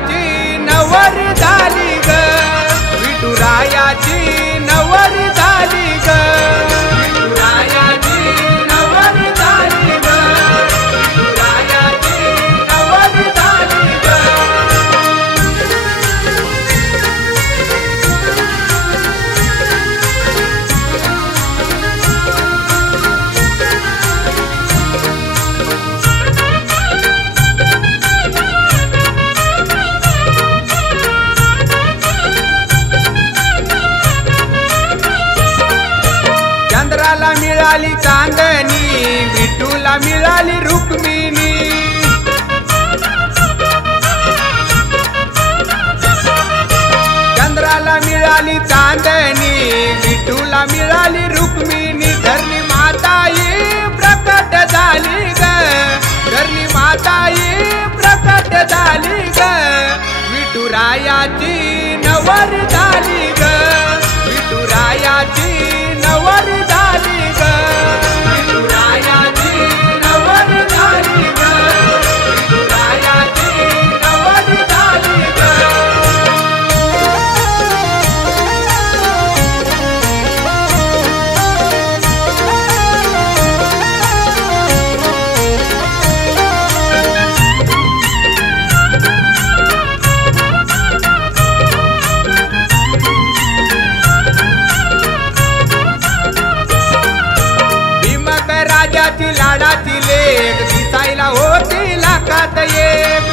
विठुरायाची नवरी झाली ग, विठुरायाची नवरी झाली ग, विठुरायाची नवरी झाली ग, विठुरायाची नवरी झाली ग. चंद्राला मिळाली चांदणी, विठूला मिळाली रुक्मिणी, चंद्राला मिळाली चांदणी, विठूला मिळाली रुक्मिणी. धरणी माताई प्रकट झाली ग, धरणी माताई प्रकट झाली ग, विठुरायाची नवरी झाली ग, विठुरायाची नवरी झाली ग, विठुरायाची नवरी झाली ग, विठुरायाची नवरी झाली ग. राजाची लाडाची लेक, दिसायला होती लाखात एक,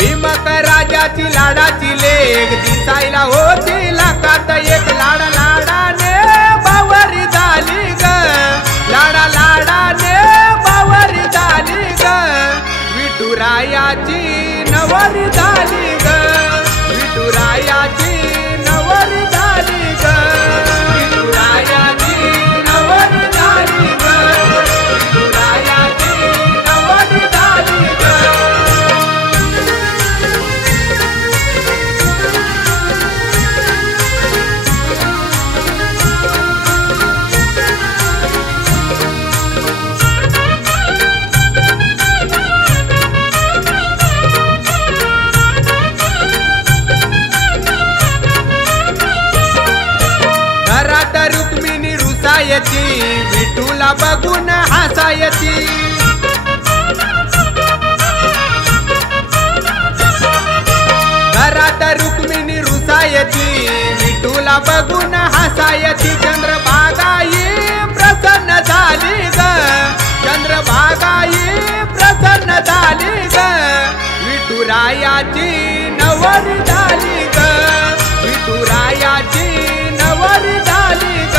भीमक राजाची लाडाची लेक, दिसायला होती लाखात एक. लाडा लाडाने बावरी झाली ग, लाडा लाडाने बावरी झाली ग, विठुरायाची नवरी झाली ग, विठुरायाची नवरी झाली ग, विठुरायाची नवरी झाली ग, विठुरायाची नवरी झाली ग. घरात रुक्मिणी रुसायची, विठूला बघून हसायची, घरात रुक्मिणी रुसायची, विठूला बघून हसायची. चंद्रभागाई प्रसन्न झाली ग, चंद्रभागाई प्रसन्न झाली ग, विठुरायाची नवरी झाली ग, विठुरायाची नवरी झाली ग,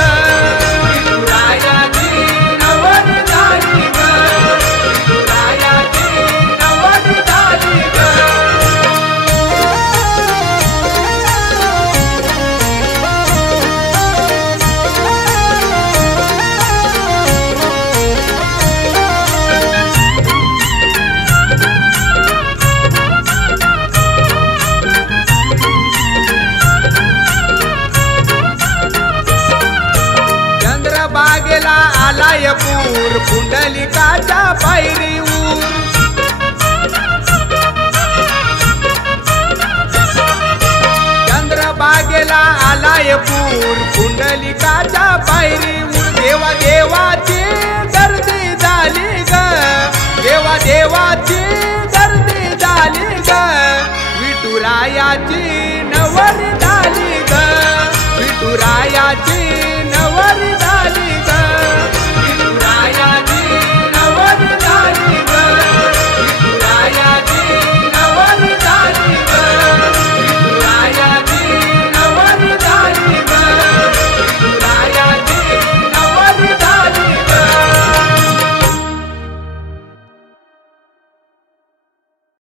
विठुरायाची नवरी झाली ग, विठुरायाची नवरी झाली ग. चंद्रभागेला आलाय पूर, पुंडलिकाच्या पायरीवर, चंद्रभागेला आलाय पूर, पुंडलिकाच्या पायरीवर. देवा देवाची गर्दी झाली ग, देवा देवाची गर्दी झाली ग, विठुरायाची नवरी झाली ग, विठुरायाची